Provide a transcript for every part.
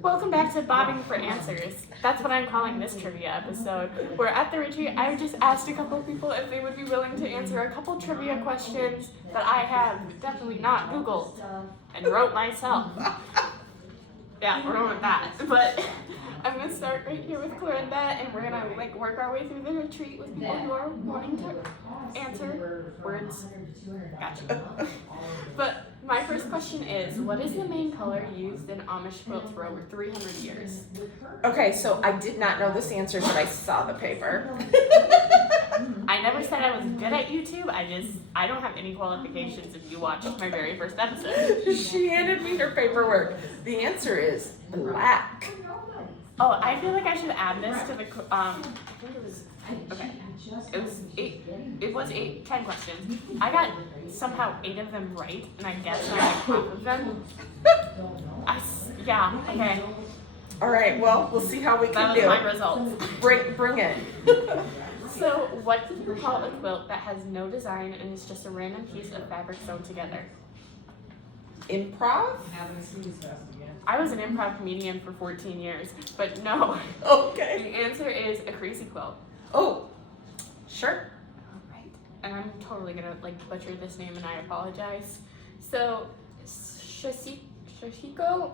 Welcome back to Bobbing for Answers. That's what I'm calling this trivia episode. Where at the retreat, I just asked a couple people if they would be willing to answer a couple trivia questions that I have definitely not Googled and wrote myself. Yeah, we're going with that. But I'm gonna start right here with Clorinda, and we're gonna work our way through the retreat with people who are wanting to answer words. Gotcha. But my first question is, what is the main color used in Amish quilts for over 300 years? Okay, so I did not know this answer, but I saw the paper. I never said I was good at YouTube. I don't have any qualifications if you watched my very first episode. She handed me her paperwork. The answer is black. Oh, I feel like I should add this to the, I think it was, okay. It was 10 questions. I got somehow 8 of them right, and I guessed like half of them. Yeah, okay. All right, well, we'll see how we can do. That was my results. Bring it. So, what do you call a quilt that has no design and is just a random piece of fabric sewn together? Improv? I was an improv comedian for 14 years, but no. Okay. The answer is a crazy quilt. Oh, sure. Right. And I'm totally gonna butcher this name, and I apologize. So, Sashiko?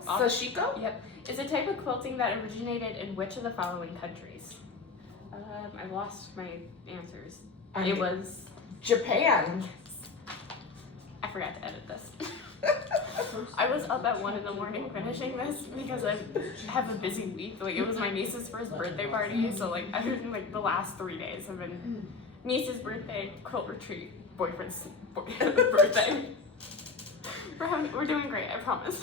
Sashiko? Yep. Is a type of quilting that originated in which of the following countries? I lost my answers. It was Japan. I forgot to edit this. I was up at 1 a.m. finishing this because I have a busy week. It was my niece's first birthday party, so I've been the last 3 days have been niece's birthday, quilt retreat, boyfriend's birthday. We're doing great, I promise.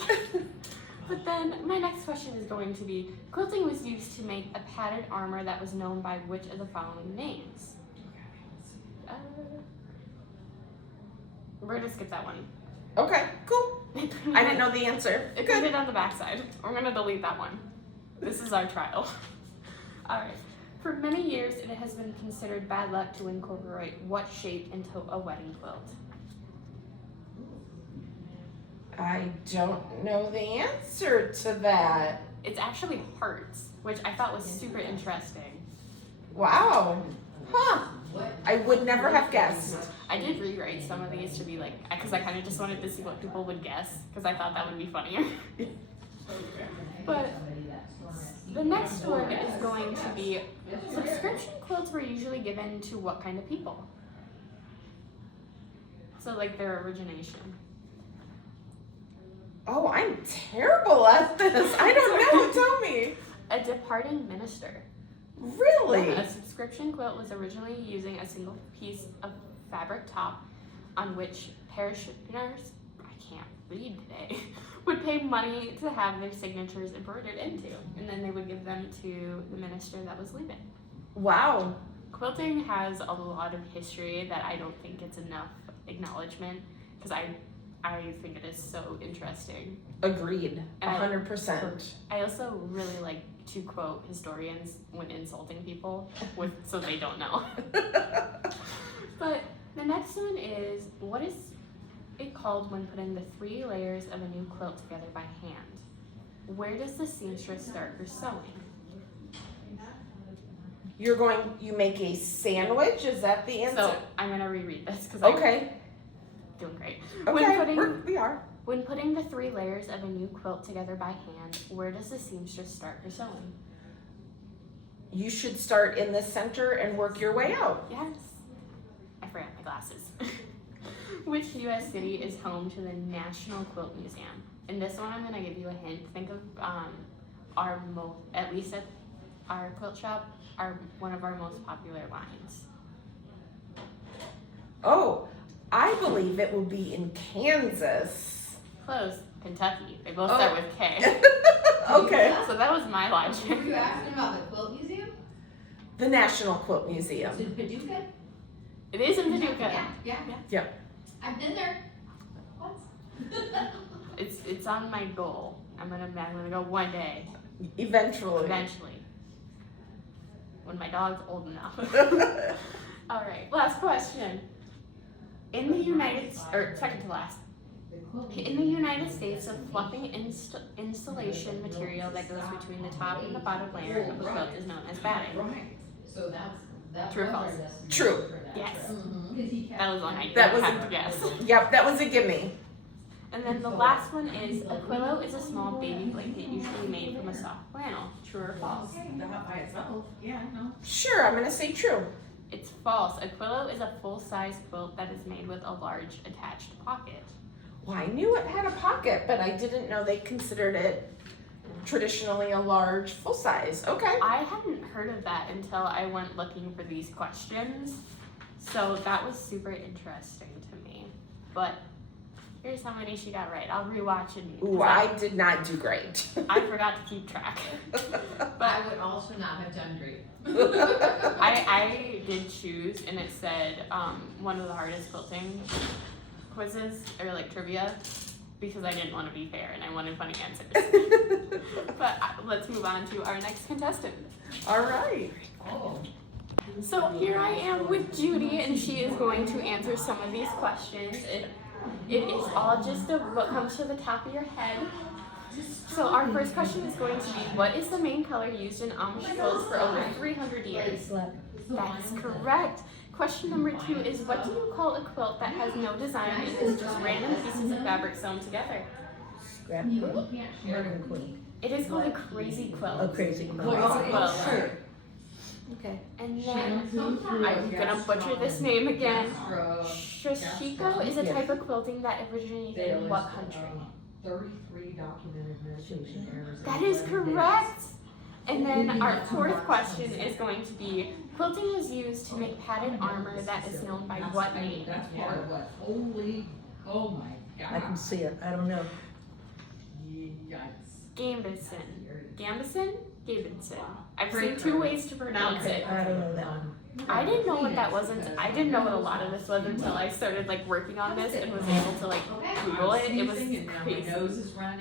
But then my next question is going to be, quilting was used to make a padded armor that was known by which of the following names? We're gonna skip that one. Okay, cool. I didn't know the answer. It printed on the backside. We're gonna delete that one. This is our trial. Alright. For many years, it has been considered bad luck to incorporate what shape into a wedding quilt? I don't know the answer to that. It's actually hearts, which I thought was super interesting. Wow. Huh. I would never have guessed. I did rewrite some of these to be because I kind of just wanted to see what people would guess, because I thought that would be funnier. But the next one is going to be, subscription quilts were usually given to what kind of people? So their origination. Oh, I'm terrible at this. I don't know. Tell me. A departing minister. Really? A subscription quilt was originally using a single piece of fabric top on which parishioners, I can't read today, would pay money to have their signatures embroidered into, and then they would give them to the minister that was leaving. Wow. Quilting has a lot of history that I don't think gets enough acknowledgement, because I think it is so interesting. Agreed. 100%. I also really like to quote historians when insulting people, so they don't know. But the next one is, what is it called when putting the 3 layers of a new quilt together by hand? Where does the seamstress start her sewing? You make a sandwich? Is that the answer? So I'm gonna reread this because okay. I'm doing great. Okay, we are. When putting the 3 layers of a new quilt together by hand, where does the seamstress start her sewing? You should start in the center and work your way out. Yes. I forgot my glasses. Which U.S. city is home to the National Quilt Museum? In this one, I'm going to give you a hint. Think of at least at our quilt shop, one of our most popular lines. Oh, I believe it will be in Kansas. Close. Kentucky. They both start with K. Okay. So that was my logic. Were you asking about the Quilt Museum? The National Quilt Museum. Is it Paducah? It is in Paducah. Yeah. Yep. I've been there. Once. It's on my goal. I'm gonna go one day. Eventually. When my dog's old enough. All right. Last question. In the second to last. In the United States, the fluffing insulation material that goes between the top and the bottom layer of a quilt is known as batting. So that's True or false? True. Yes. That was one I That didn't was have to guess. Yep, that was a gimme. And then the last one is a quillo is a small baby blanket usually made from a soft flannel. True or false? Not by itself. Yeah, no. Sure, I'm gonna say true. It's false. A quillo is a full-size quilt that is made with a large attached pocket. Well, I knew it had a pocket, but I didn't know they considered it traditionally a large full size. Okay. I hadn't heard of that until I went looking for these questions. So that was super interesting to me. But here's how many she got right. I'll rewatch it. Ooh, I did not do great. I forgot to keep track. I would also not have done great. I did choose, and it said one of the hardest quilting quizzes or like trivia because I didn't want to be fair and I wanted funny answers. But let's move on to our next contestant. All right. Oh. So here I am with Judy, and she is going to answer some of these questions. It is all just what comes to the top of your head. So our first question is going to be, what is the main color used in Amish quilts for over 300 years? That is correct. Question number 2 is, what do you call a quilt that has no design and is just random pieces of fabric sewn together? Scrap quilt? Modern quilt. It is called a crazy quilt. A crazy quilt. Crazy quilt. Sure. Okay. And then, I'm gonna butcher this name again. Shashiko is a type of quilting that originated in what country? 33 documented mentions errors. That is correct! And then our fourth question is going to be, quilting was used to make padded armor that is known by what name? That's part of what? Holy, oh my I can God. see it. I don't know. Yikes. Gambison. Gambison? Gambison. I've seen 2 ways to pronounce it. I don't know that one. I didn't know what that was I didn't know what a lot of this was until I started like working on this and was able to like Google it. It was crazy.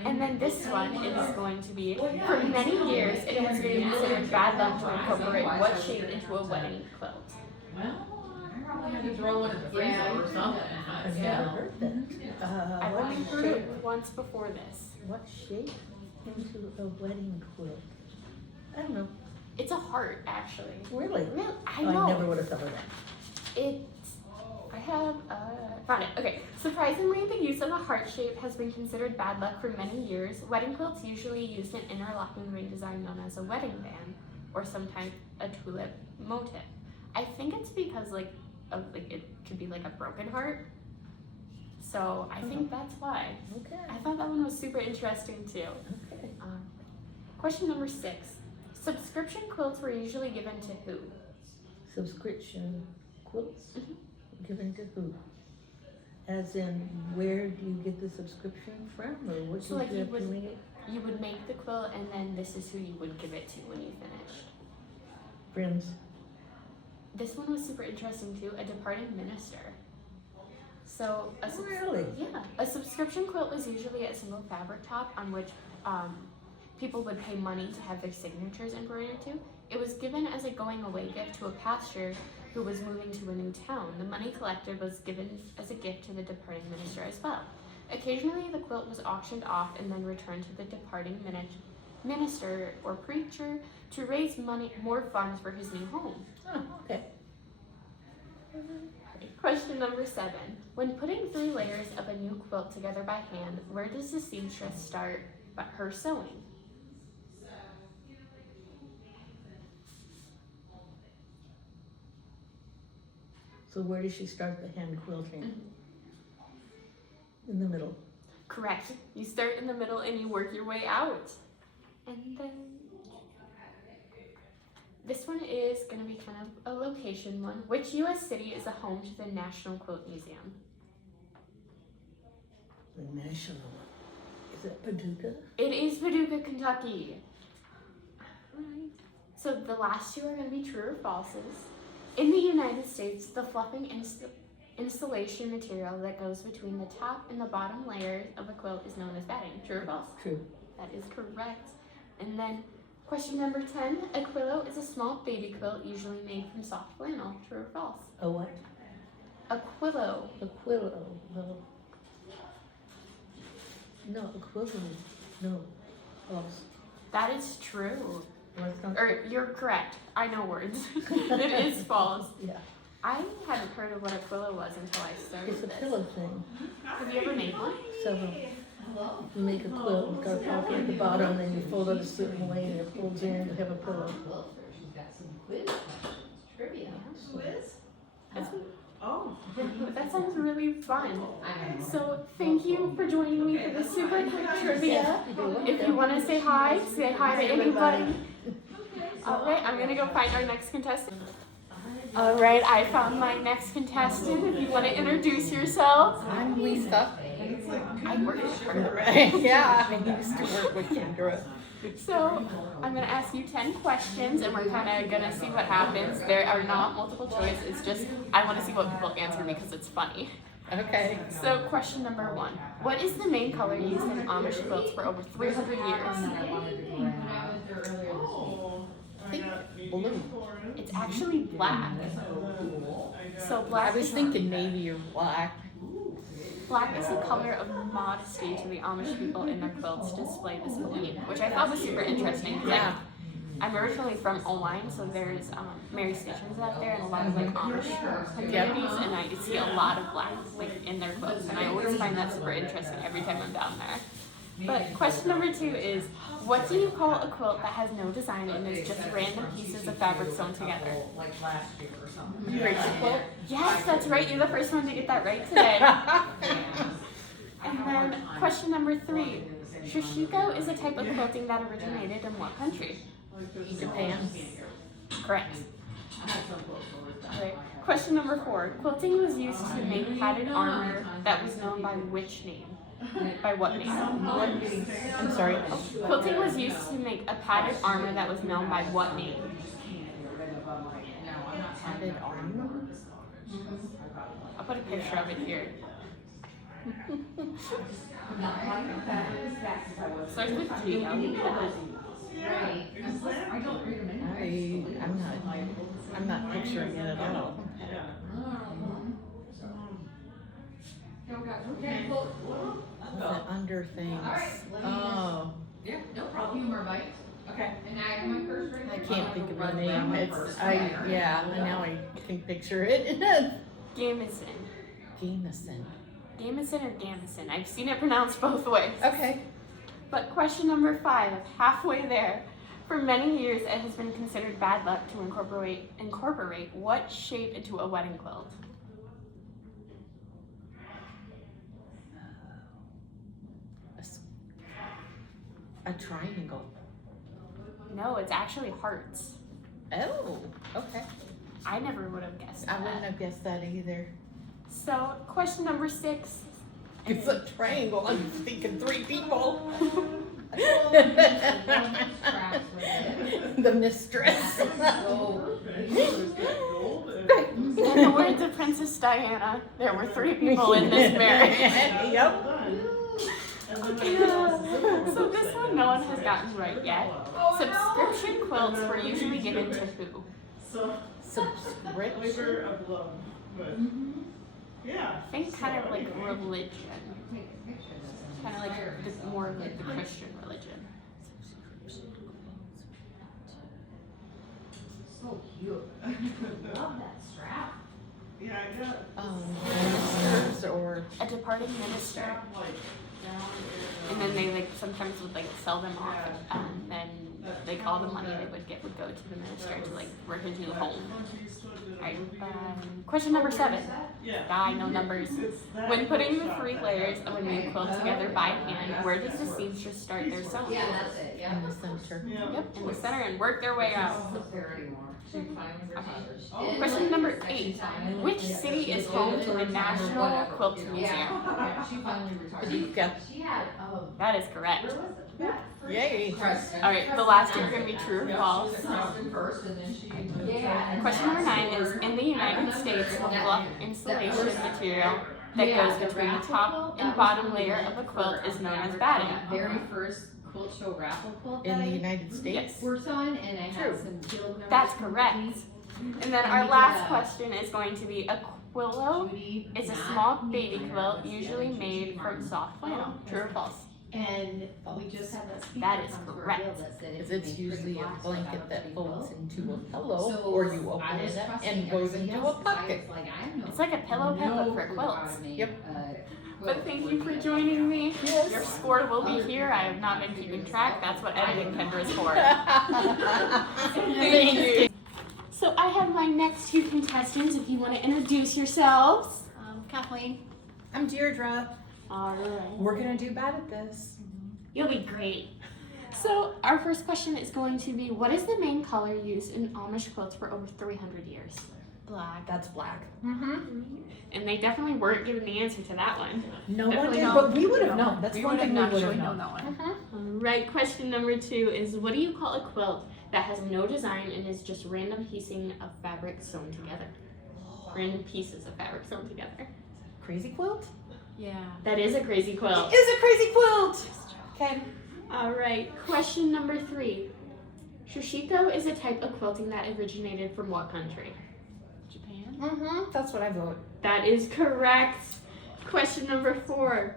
And then this one is going to be, for many years it has been considered bad luck to incorporate what shape into a wedding quilt? Well, I probably had to throw one at the freezer or something. I've never heard that. I've What only heard shape? it once before this. What shape into a wedding quilt? I don't know. It's a heart, actually. Really? Really? I I know. never would have thought of that. I have, found it. Okay. Surprisingly, the use of a heart shape has been considered bad luck for many years. Wedding quilts usually used an interlocking ring design known as a wedding band, or sometimes a tulip motif. I think it's because it could be like a broken heart. So I think that's why. Okay. I thought that one was super interesting too. Okay. Question number 6. Subscription quilts were usually given to who? Subscription quilts given to who? As in, where do you get the subscription from, or what So, do like, you you have to would- make it? You would make the quilt and then this is who you would give it to when you finished. Friends. This one was super interesting too, a departing minister. So, Really? yeah, a subscription quilt was usually a single fabric top on which people would pay money to have their signatures embroidered to. It was given as a going away gift to a pastor who was moving to a new town. The money collected was given as a gift to the departing minister as well. Occasionally, the quilt was auctioned off and then returned to the departing minister or preacher to raise more funds for his new home. Oh, okay. Question number 7. When putting 3 layers of a new quilt together by hand, where does the seamstress start her sewing? So where does she start the hand quilting? In the middle. Correct. You start in the middle and you work your way out. And then this one is going to be kind of a location one. Which U.S. city is the home to the National Quilt Museum? The national. Is it Paducah? It is Paducah, Kentucky. Alright. So the last 2 are going to be true or falses. In the United States, the fluffing installation material that goes between the top and the bottom layers of a quilt is known as batting. True or false? True. That is correct. And then question number 10, a quillo is a small baby quilt usually made from soft flannel. True or false? A what? A quillo. A quillo. Well, No, a quilt is, no, false. That is true. Well, it's not. Or you're correct. I know words. It is false. Yeah, I hadn't heard of what a quillo was until I started it's a this. pillow thing. Have you ever made one? So you make a quilt, it's got a pocket at the bottom, and you fold it a certain way, and it folds in to have a pillow. She's got some quiz questions, trivia. Oh. But that sounds really fun. I know. So thank you for joining me for the super quick trivia. If you want to say hi to anybody. Alright, I'm gonna go find our next contestant. Alright, I found my next contestant. If you want to introduce yourself. I'm Lisa. I work with her. Yeah, I used to work with Kendra. So I'm gonna ask you 10 questions and we're kinda gonna see what happens. There are not multiple choice, it's just I wanna see what people answer because it's funny. Okay. So question number 1. What is the main color used in Amish quilts for over 300 years? When I was there earlier this week. I think blue. It's actually black. So I black was is thinking navy or black. Black is the color of modesty to the Amish people in their quilts to display this belief, which I thought was super interesting. 'Cause Yeah. I'm originally from Oline, so there's Mary Stations out there and a lot of like Amish communities, and I see a lot of black like in their quilts, and I always find that super interesting every time I'm down there. But question number 2 is, what do you call a quilt that has no design and is just random pieces of fabric sewn together? Like last year or something. Crazy quilt. Yes, that's right. You're the first one to get that right today. And then question number 3. Shishiko is a type of quilting that originated in what country? Japan. Correct. Alright. Question number 4. Quilting was used to make padded armor that was known by which name? By what name? I'm sorry. Quilting was used to make a padded armor that was known by what name? Padded armor. I'll put a picture of it here. Starts with G. I'll leave it at that. Right. I don't read them. I'm not picturing it at all. The under things. Oh, Yeah, no problem. Humor bites. Okay. And now I have my first ring. I can't think of the name. Now I can picture it. Gamison. Jameson. Gamison or Gamison? I've seen it pronounced both ways. Okay. But question number 5, halfway there. For many years, it has been considered bad luck to incorporate what shape into a wedding quilt? A triangle. No, it's actually hearts. Oh, okay. I never would have guessed I that. wouldn't have guessed that either. So, question number 6. It's a triangle. I'm thinking 3 people. The mistress. In the words of Princess Diana, there were 3 people in this marriage. Yep. So this one no one has gotten right yet. Subscription quilts were usually given to who? Subscription. Of love. But yeah. I think kind of like religion. Kind of like more of like the Christian religion. So cute. Love that strap. Yeah, I got Ministers or A departing minister. like down And then they like sometimes would like sell them off, and then like all the money they would get would go to the minister to like work his new home. Alright, question number 7. Yeah. I know numbers. When putting the 3 layers of a new quilt together by hand, where does the seamstress start their sewing? Yeah, that's it. Yeah. in the center. Yep, in the center and work their way out. Not there anymore. She finally retires. Question number 8. Which city is home to the National Quilt Museum? Yeah, she finally retired. Paducah. She had, That is correct. Yay. Alright, the last two are going to be true or false. first and then she. Yeah. Question number 9 is, in the United States, the fluff insulation material that goes between the top and bottom layer of a quilt is known as batting. Very first quilt show raffle quilt In that the I United States. Yes, worked on, and I True. had some guild members. that's come correct. with me. And then our last question is going to be, a quillo Judy, is a Matt, small baby quilt usually made from soft flannel. True or false? And we just had that speaker That is come to correct. reveal this, that Because if it's you make usually pretty a blocks blanket without that the folds quilt. into a pillow, So or you I open was it up trusting and goes everybody into a else 'cause I pocket. was like, I have no- It's like a pillow pad, but for clue quilts. how to make Yep. a But quilt thank for you for me. joining me. Yes. Your score will be here. I have not been keeping track. That's what editing Kendra is for. Thank you. So I have my next two contestants. If you want to introduce yourselves. Kathleen. I'm Deirdre. All right. We're gonna do bad at this. You'll be great. So our first question is going to be, what is the main color used in Amish quilts for over 300 years? Black. That's black. Mm-hmm. And they definitely weren't given the answer to that one. No one Definitely did, not. but we would have known. That's We one would have thing we would naturally have known known. that one. All right, question number 2 is, what do you call a quilt that has no design and is just random piecing of fabric sewn together? Random pieces of fabric sewn together. Crazy quilt? Yeah. That is a crazy quilt. It is a crazy quilt. Okay. All right, question number 3. Shushiko is a type of quilting that originated from what country? Japan. Mm-hmm. That's what I vote. That is correct. Question number 4.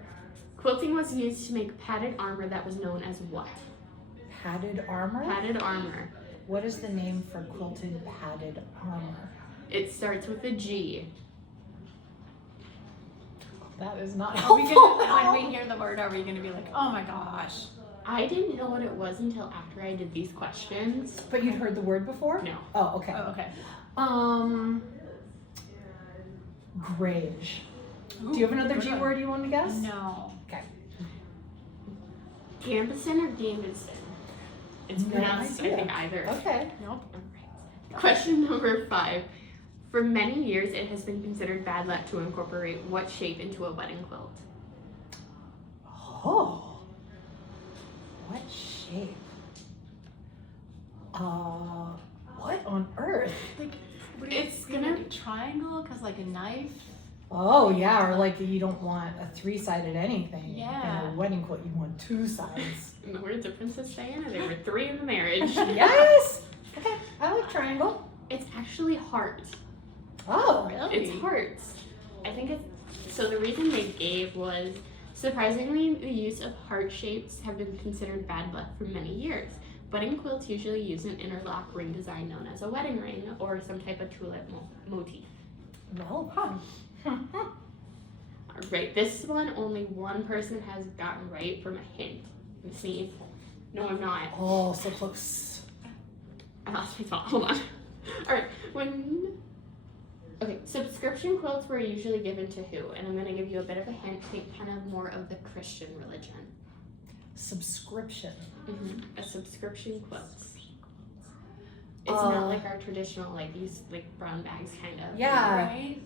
Quilting was used to make padded armor that was known as what? Padded armor? Padded armor. What is the name for quilted padded armor? It starts with a G. That is not Are we helpful. gonna, when we hear the word, are we gonna be like, oh my gosh? I didn't know what it was until after I did these questions. But you'd heard the word before? No. Oh, okay. Oh, okay. Grage. Do you have another G word you want to guess? No. Gambison or Gambison? It's No pronounced, I idea. think, either. Okay. Nope. Question number 5. For many years, it has been considered bad luck to incorporate what shape into a wedding quilt? Oh. What shape? What on earth? Like, what It's gonna gonna- be triangle? Cause like a knife. Oh yeah, or like you don't want a 3-sided anything. Yeah. In a wedding quilt, you want 2 sides. In the words of Princess Diana, there were 3 in the marriage. Yes. Okay. I like triangle. It's actually heart. Oh. Really? It's hearts. I think it's, so the reason they gave was, surprisingly, the use of heart shapes have been considered bad luck for many years. Wedding quilts usually use an interlock ring design known as a wedding ring or some type of tulip motif. Well. Alright, this one only one person has gotten right from a hint. Sneeze. No, I'm not. Oh, so close. I lost my thought. Hold on. Alright, okay, subscription quilts were usually given to who? And I'm going to give you a bit of a hint. Think kind of more of the Christian religion. Subscription. A subscription quilt. It's not like our traditional, like these like brown bags kind of. Yeah. Right?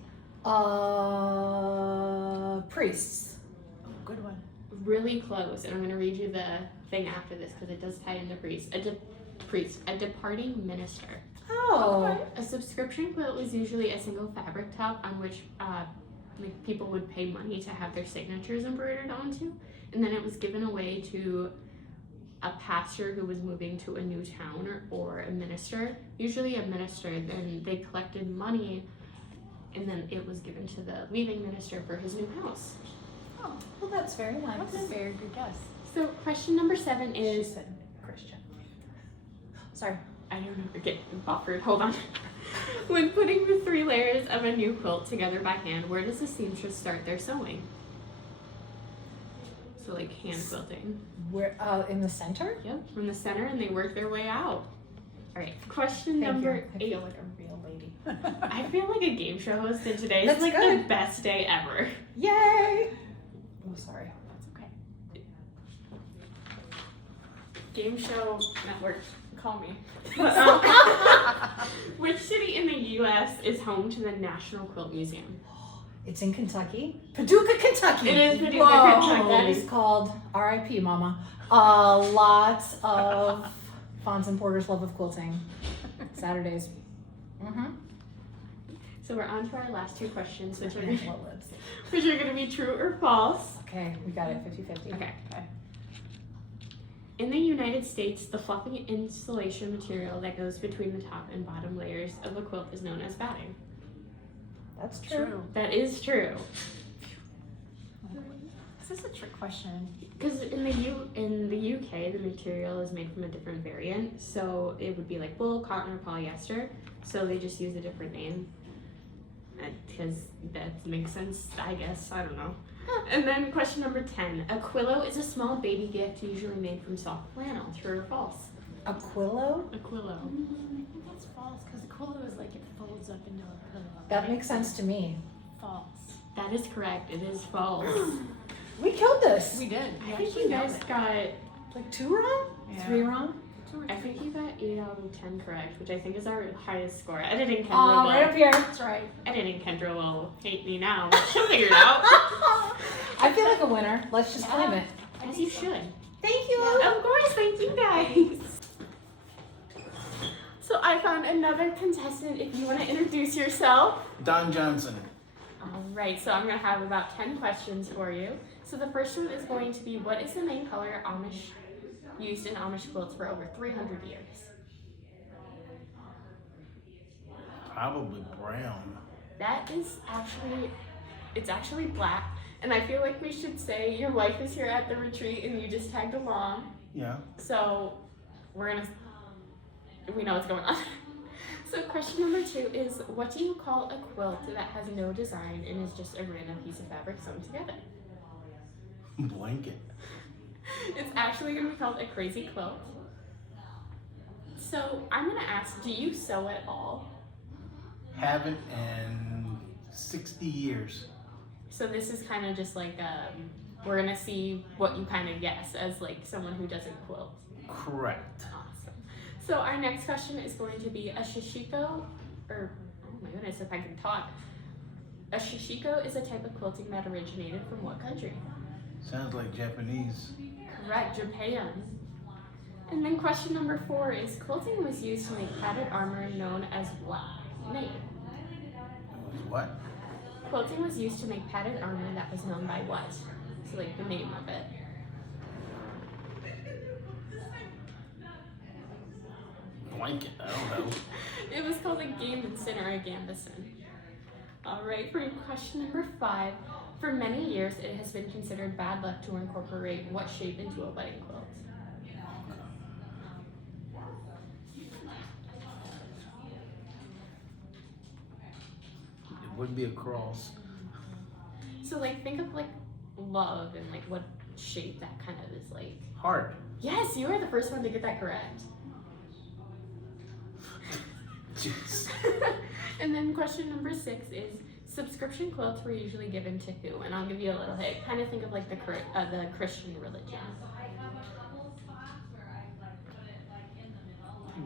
Priests. Oh, good one. Really close. And I'm going to read you the thing after this because it does tie into priest. A departing minister. Oh. A subscription quilt was usually a single fabric top on which like people would pay money to have their signatures embroidered onto, and then it was given away to a pastor who was moving to a new town or a minister, usually a minister. Then they collected money, and then it was given to the leaving minister for his new house. Oh, Well, that's very nice. that's a very good guess. So question number 7 She is, said Christian. Sorry. I don't know, get offered, hold on. When putting the 3 layers of a new quilt together by hand, where does the seamstress start their sewing? So like hand quilting. Where? In the center? Yep, from the center, and they work their way out. All right, question Thank number you. I 8. feel like a real lady. I feel like a game show host, and today is That's like the good. best day ever. Yay! Oh, sorry. That's okay. Game show network, call me. Which city in the U.S. is home to the National Quilt Museum? It's in Kentucky. Paducah, Kentucky. It is Paducah, Whoa. Kentucky. That is called R.I.P. Mama. Lots of Fonz and Porter's Love of Quilting. Saturdays. Mm-hmm. So we're on to our last 2 questions, which are Angela lives. going to be true or false. Okay, we got it. 50-50. Okay. In the United States, the fluffing insulation material that goes between the top and bottom layers of a quilt is known as batting. That's true. That is true. This is a trick question. Because in the UK, the material is made from a different variant, so it would be like wool, cotton, or polyester. So they just use a different name, because that makes sense, I guess. I don't know. And then question number 10: a quillo is a small baby gift usually made from soft flannel. True or false? A quillo? A quillo. I think that's false because the quillo is like it folds up into a pillow. That makes sense to me. False. That is correct. It is false. We killed this. We did. I think you guys got. Like 2 wrong? Yeah. 3 wrong? I think you got 8 out of 10 correct, which I think is our highest score. Editing Kendra Oh, will. right up here. That's right. Editing Kendra will hate me now. But she'll figure it out. I feel like a winner. Let's just claim it. As you should. Thank you. Of course, thank you guys. So I found another contestant. If you want to introduce yourself. Don Johnson. All right, so I'm going to have about 10 questions for you. So the first one is going to be, what is the main color Amish used in Amish quilts for over 300 years? Probably brown. That is it's actually black. And I feel like we should say your wife is here at the retreat and you just tagged along. Yeah. So we know what's going on. So question number 2 is, what do you call a quilt that has no design and is just a random piece of fabric sewn together? Blanket. It's actually going to be called a crazy quilt. So I'm going to ask, do you sew at all? Haven't in 60 years. So this is kind of just like, we're going to see what you kind of guess as like someone who doesn't quilt. Correct. Awesome. So our next question is going to be a shishiko, or oh my goodness, if I can talk. A shishiko is a type of quilting that originated from what country? Sounds like Japanese. Correct, Japan. And then question number 4 is, quilting was used to make padded armor known as what name? What? Quilting was used to make padded armor that was known by what? So like the name of it. Blanket. I don't know. It was called a gambeson or a gambeson. Alright, for question number 5, for many years it has been considered bad luck to incorporate what shape into a wedding quilt? It wouldn't be a cross. So like think of like love and like what shape that kind of is like. Heart. Yes, you are the first one to get that correct. Jeez. And then question number 6 is, subscription quilts were usually given to who? And I'll give you a little hint. Kind of think of like the Christian religion.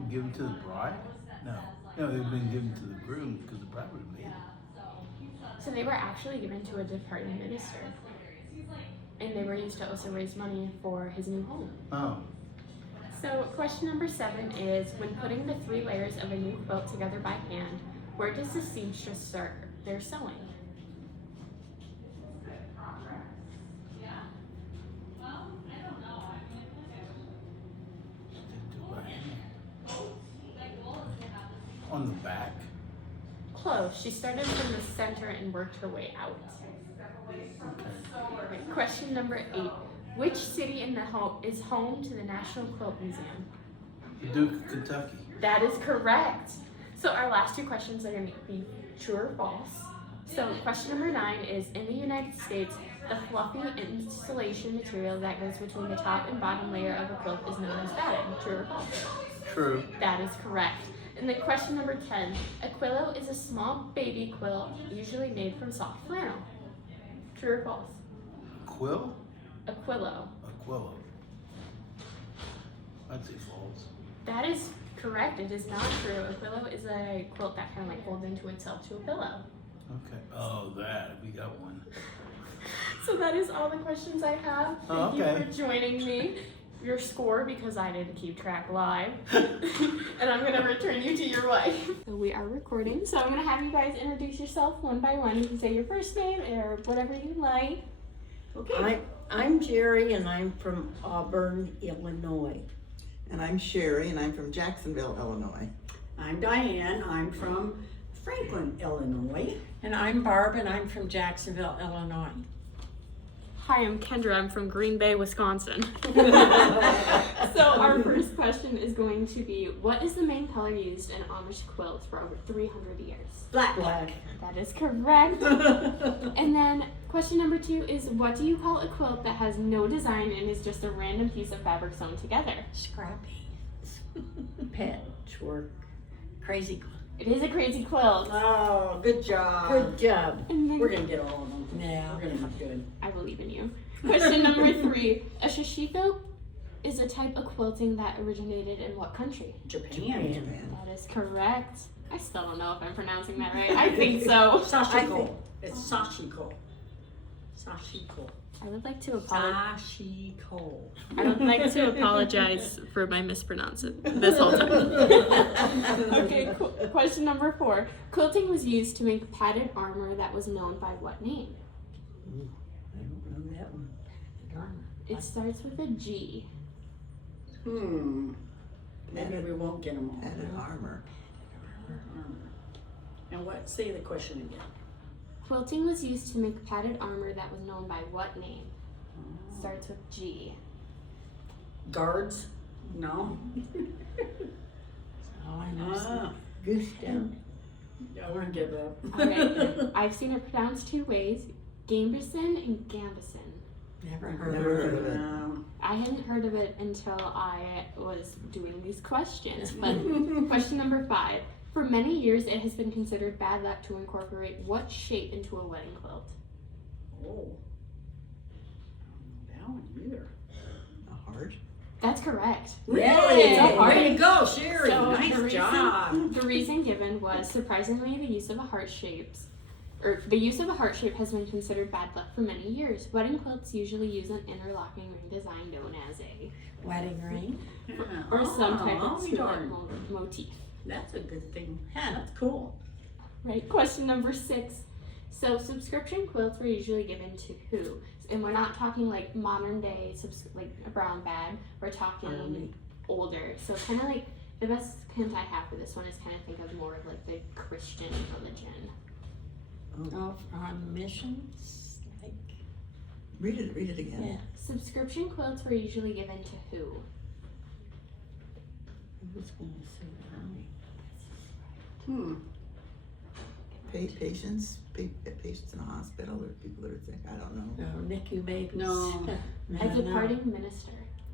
Given to the bride? No. No, they've been given to the groom because the bride would have made it. So they were actually given to a departing minister. And they were used to also raise money for his new home. Oh. So question number 7 is, when putting the 3 layers of a new quilt together by hand, where does the seamstress start their sewing? On the back. Close. She started from the center and worked her way out. Okay. Question number 8. Which city in the is home to the National Quilt Museum? Duke of Kentucky. That is correct. So our last 2 questions are going to be true or false. So question number 9 is, in the United States, the fluffy insulation material that goes between the top and bottom layer of a quilt is known as batting. True or false? True. That is correct. And then question number 10, a quillo is a small baby quilt usually made from soft flannel. True or false? Quill? A quillo. A quillo. I'd say false. That is correct. It is not true. A quillo is a quilt that kind of like folds into itself to a pillow. Okay. Oh, that. We got one. So that is all the questions I have. Thank you for joining me. Your score, because I didn't keep track live. And I'm going to return you to your wife. So we are recording, so I'm going to have you guys introduce yourself one by one. You can say your first name or whatever you like. Okay. I'm Jerry and I'm from Auburn, Illinois. And I'm Sherry and I'm from Jacksonville, Illinois. I'm Diane, I'm from Franklin, Illinois. And I'm Barb and I'm from Jacksonville, Illinois. Hi, I'm Kendra. I'm from Green Bay, Wisconsin. So our first question is going to be, what is the main color used in Amish quilts for over 300 years? Black. That is correct. And then question number 2 is, what do you call a quilt that has no design and is just a random piece of fabric sewn together? Scrappy. Patchwork. Crazy. It is a crazy quilt. Oh, good job. Good job. And then We're gonna get all of them. Yeah. We're gonna be good. I believe in you. Question number 3. A shishiko is a type of quilting that originated in what country? Japan. That is correct. I still don't know if I'm pronouncing that right. I think so. Sashiko. It's sashiko. Sashiko. I would like to apologize. Sashiko. I would like to apologize for my mispronouncing this whole time. Okay, question number 4. Quilting was used to make padded armor that was known by what name? I don't know that one. It starts with a G. Maybe we won't get them all. Padded armor. And what? Say the question again. Quilting was used to make padded armor that was known by what name? Starts with G. Guards? No. Oh, I know. Ah. Goose down. Yeah, we're gonna give up. Alright, I've seen it pronounced 2 ways, Gambison and Gambison. Never Never heard heard of of it. No. I hadn't heard of it until I was doing these questions, but question number 5. For many years, it has been considered bad luck to incorporate what shape into a wedding quilt? Oh. That one either. A heart. That's correct. Really? It's a heart. Way to go, Sherry. So Nice job. The reason given was, surprisingly, the use of a heart shape has been considered bad luck for many years. Wedding quilts usually use an interlocking ring design known as a Wedding ring. or some type Oh, of we tulip darn. motif. That's a good thing. Yeah, that's cool. Right. Question number 6. So subscription quilts were usually given to who? And we're not talking like modern day, like a brown bag. We're talking Army. older. So kind of like the best hint I have for this one is kind of think of more of like the Christian religion. Oh, on missions. Like, Read it again. yeah. Subscription quilts were usually given to who? I was gonna say army. Patients in a hospital or people that are sick. I don't know. No, NICU babies. No. A departing minister.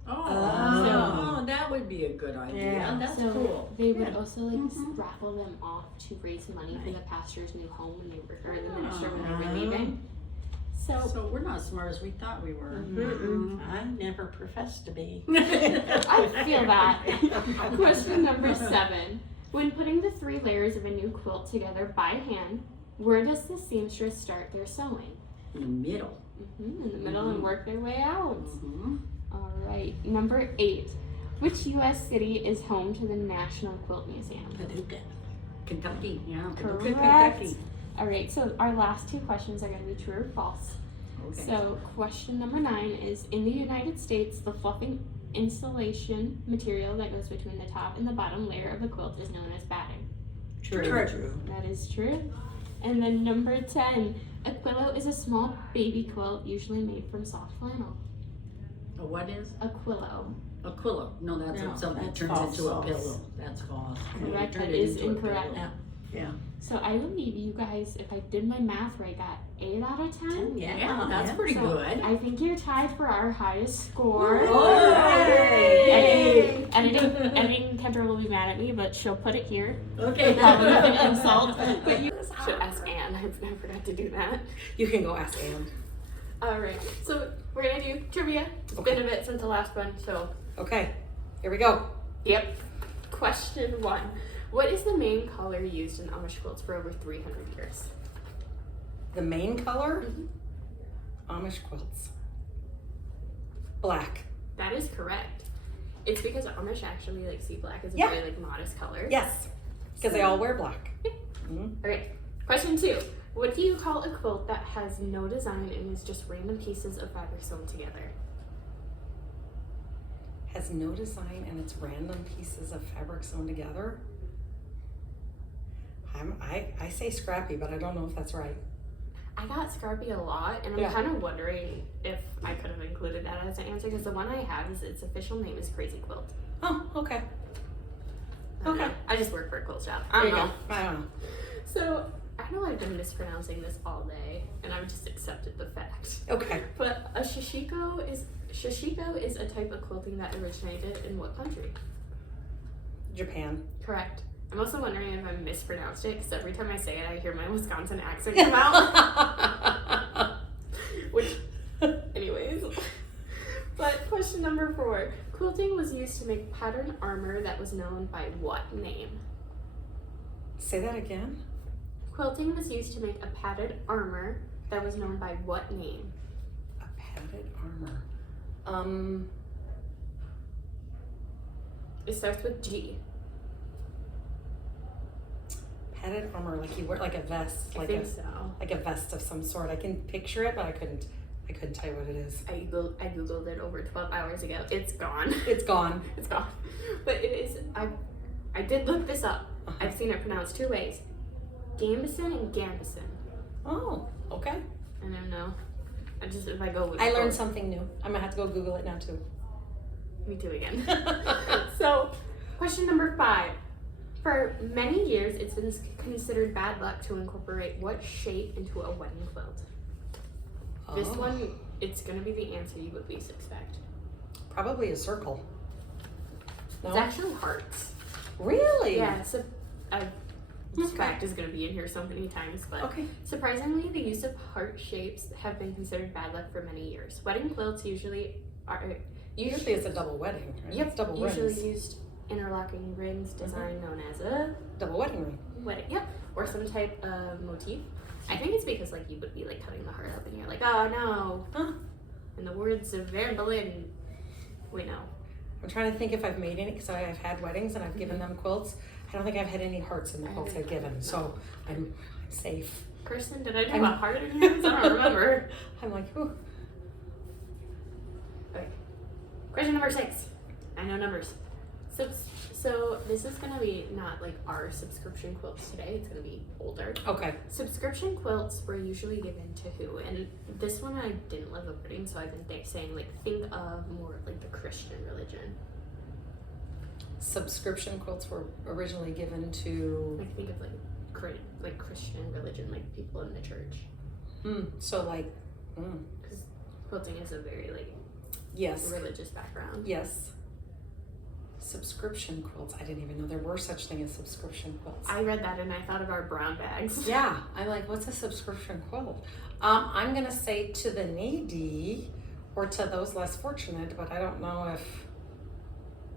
Oh, that would be a good idea. Yeah. That's So cool. they would also like raffle them off to raise money for the pastor's new home when they were, or the minister when they were leaving. So we're not as smart as we thought we were. I never professed to be. I feel that. Question number 7. When putting the 3 layers of a new quilt together by hand, where does the seamstress start their sewing? In the middle. In the middle and work their way out. Mm-hmm. All right. Number 8. Which U.S. city is home to the National Quilt Museum? Paducah. Kentucky. Yeah, Correct. Kentucky. All right. So our last 2 questions are going to be true or false. Okay. So question number 9 is, in the United States, the fluffing insulation material that goes between the top and the bottom layer of the quilt is known as batting. True. That is true. And then number 10, a quillo is a small baby quilt usually made from soft flannel. A what is? A quillo. A quillo. No, that's No, something that that's turns false. into a pillow. That's false. Correct. Turn That it is into a incorrect. pillow. Yeah. So I believe you guys, if I did my math right, got 8 out of 10. Yeah, that's pretty So good. I think you're tied for our highest score. Yay! Editing Kendra will be mad at me, but she'll put it here. Okay. Probably with an insult. But you should ask Anne. I forgot to do that. You can go ask Anne. Alright, so we're gonna do trivia. It's been a bit since the last one, so Okay, here we go. yep. Question 1. What is the main color used in Amish quilts for over 300 years? The main color? Amish quilts. Black. That is correct. It's because Amish actually like see black as a Yeah. very like modest color. Yes, because they all wear black. Okay. Question 2. What do you call a quilt that has no design and is just random pieces of fabric sewn together? Has no design and it's random pieces of fabric sewn together. I say scrappy, but I don't know if that's right. I got Scarpy a lot, and I'm Yeah. kind of wondering if I could have included that as an answer, because the one I have is its official name is Crazy Quilt. Oh, okay. I don't Okay. know. I just work for a quilt shop. I There don't you know. go. I don't know. So I know I've been mispronouncing this all day, and I've just accepted the fact. Okay. But a shishiko is a type of quilting that originated in what country? Japan. Correct. I'm also wondering if I mispronounced it, because every time I say it, I hear my Wisconsin accent come out. Which, anyways. But question number 4. Quilting was used to make pattern armor that was known by what name? Say that again. Quilting was used to make a padded armor that was known by what name? A padded armor. It starts with G. Padded armor, like you wear like a vest, I like think a so. like a vest of some sort. I can picture it, but I couldn't tell you what it is. I googled it over 12 hours ago. It's gone. It's gone. It's gone. But it is. I did look this up. I've seen it pronounced 2 ways: Gambison and Gambison. Oh, okay. I don't know. If I go with I learned both. something new. I'm gonna have to go Google it now too. Me too again. So, question number 5. For many years, it's been considered bad luck to incorporate what shape into a wedding quilt? This Oh. one, it's gonna be the answer you would least expect. Probably a circle. No? It's actually hearts. Really? Yeah, so this Okay. fact is gonna be in here so many times, but Okay. surprisingly, the use of heart shapes have been considered bad luck for many years. Wedding quilts usually Usually it's a double wedding. Right? Yep, It's double usually rings. used interlocking rings design known as a Double wedding ring. wedding. Yep, or some type of motif. I think it's because like you would be like cutting the heart up and you're like, oh no. Huh. In the words of Van Boleyn, we know. I'm trying to think if I've made any, because I've had weddings and I've given them quilts. I don't think I've had any hearts in the I quilts haven't I've given, either, so I'm safe. Kirsten, did I do I'm- a heart in yours? I don't remember. I'm like, ooh. Okay. Question number 6. I know numbers. So this is gonna be not like our subscription quilts today. It's gonna be older. Okay. Subscription quilts were usually given to who? And this one I didn't live a wedding, so I've been saying like think of more like the Christian religion. Subscription quilts were originally given to, Like think of like Christian religion, like people in the church. so like, Because quilting is a very like yes, religious background. yes. Subscription quilts. I didn't even know there were such thing as subscription quilts. I read that and I thought of our brown bags. Yeah, I'm like, what's a subscription quilt? I'm gonna say to the needy or to those less fortunate, but I don't know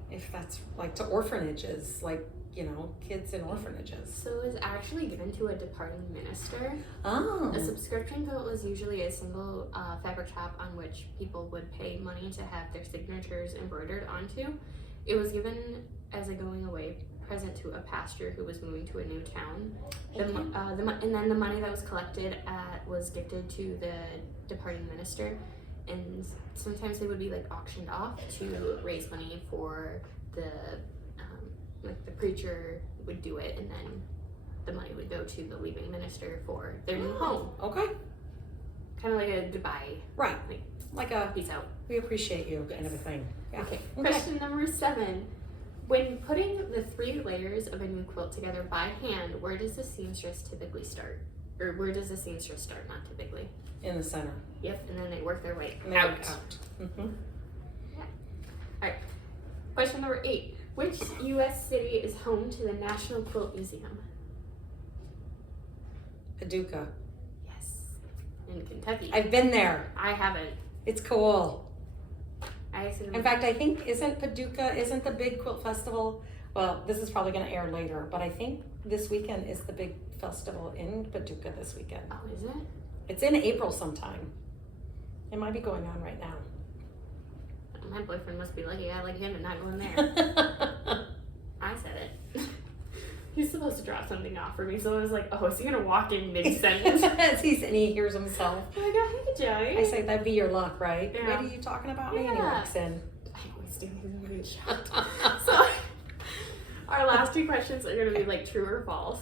if that's like to orphanages, like, you know, kids in orphanages. So it was actually given to a departing minister. Oh. A subscription quilt was usually a single fabric top on which people would pay money to have their signatures embroidered onto. It was given as a going away present to a pastor who was moving to a new town. And then the money that was collected was gifted to the departing minister. And sometimes they would be like auctioned off to raise money for the like the preacher would do it, and then the money would go to the leaving minister for their new home. Okay. Kind of like a goodbye, Right. Like a peace out. we appreciate you kind of a thing. Yeah. Okay. Question number 7. When putting the 3 layers of a new quilt together by hand, where does the seamstress typically start? Or where does the seamstress start? Not typically. In the center. Yep. And then they work their way And they out. work out. Alright. Question number 8. Which U.S. city is home to the National Quilt Museum? Paducah. Yes. In Kentucky. I've been there. I haven't. It's cool. I accidentally. In fact, I think isn't the big quilt festival? Well, this is probably going to air later, but I think this weekend is the big festival in Paducah this weekend. Oh, is it? It's in April sometime. It might be going on right now. My boyfriend must be lucky I like him and not going there. I said it. He's supposed to drop something off for me, so I was like, oh, is he gonna walk in mid-sentence? And he hears himself. I go, hey, Joey. I say, that'd be your luck, right? Yeah. What are you talking about me? And he Yeah. walks in. I always do. He's really shocked. So, our last 2 questions are gonna be like true or false.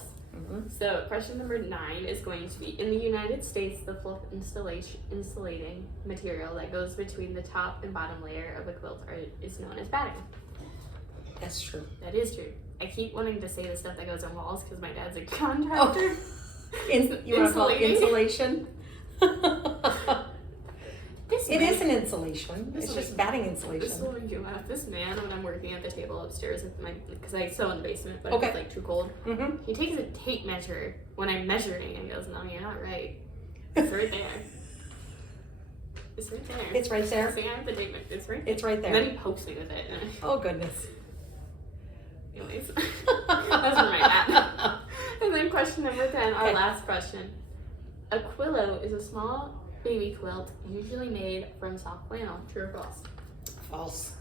So question number 9 is going to be, in the United States, the fluff insulating material that goes between the top and bottom layer of a quilt is known as batting. That's true. That is true. I keep wanting to say the stuff that goes on walls because my dad's a contractor. You want to call it insulation? It is an insulation. It's just batting insulation. This will make you laugh. This man, when I'm working at the table upstairs, because I sew in the basement, but Okay. it's like too cold. Mm-hmm. He takes a tape measure when I'm measuring and goes, "No, you're not right. It's right there. It's right there. It's right there. See, I have the tape measure. It's right there. It's right And there. then he pokes me with it. Oh goodness. Anyways, that's where I'm at. And then question number 10, our Okay. last question. A quillo is a small baby quilt usually made from soft flannel. True or false? False.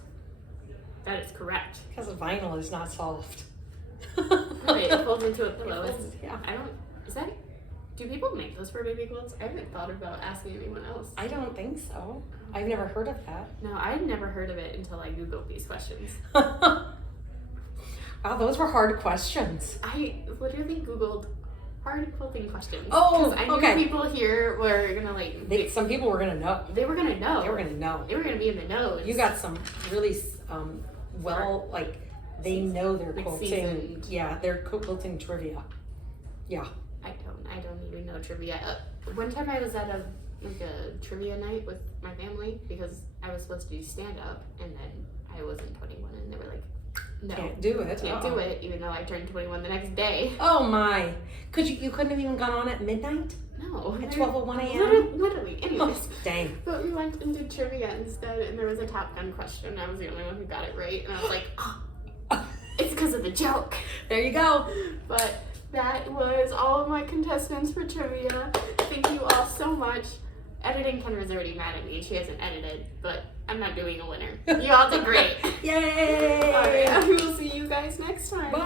That is correct. Because vinyl is not soft. Wait, it folds into a pillow. It folds, yeah. Do people make those for baby quilts? I haven't thought about asking anyone else. I don't think so. I've never heard of that. No, I'd never heard of it until I Googled these questions. Wow, those were hard questions. I literally Googled hard quilting questions. Oh, 'Cause I knew okay. people here were gonna Some people were gonna know. they were gonna know. They were gonna know. They were gonna be in the know. You got some really they know their Like quilting. seasoned. Yeah, their quilting trivia. Yeah. I don't even know trivia. One time I was at a trivia night with my family because I was supposed to do stand up and then I wasn't 21 and they were like, no, Can't do it. can't do it, even though I turned 21 the next day. Oh my. You couldn't have even gone on at midnight? No. At 12:01 a.m.? Literally. Anyways. Dang. But we went and did trivia instead, and there was a Top Gun question. I was the only one who got it right, and I was like, oh, it's because of the joke. There you go. But that was all of my contestants for trivia. Thank you all so much. Editing Kendra's already mad at me. She hasn't edited, but I'm not doing a winner. You all did great. Yay! All right, we will see you guys next time. Bye.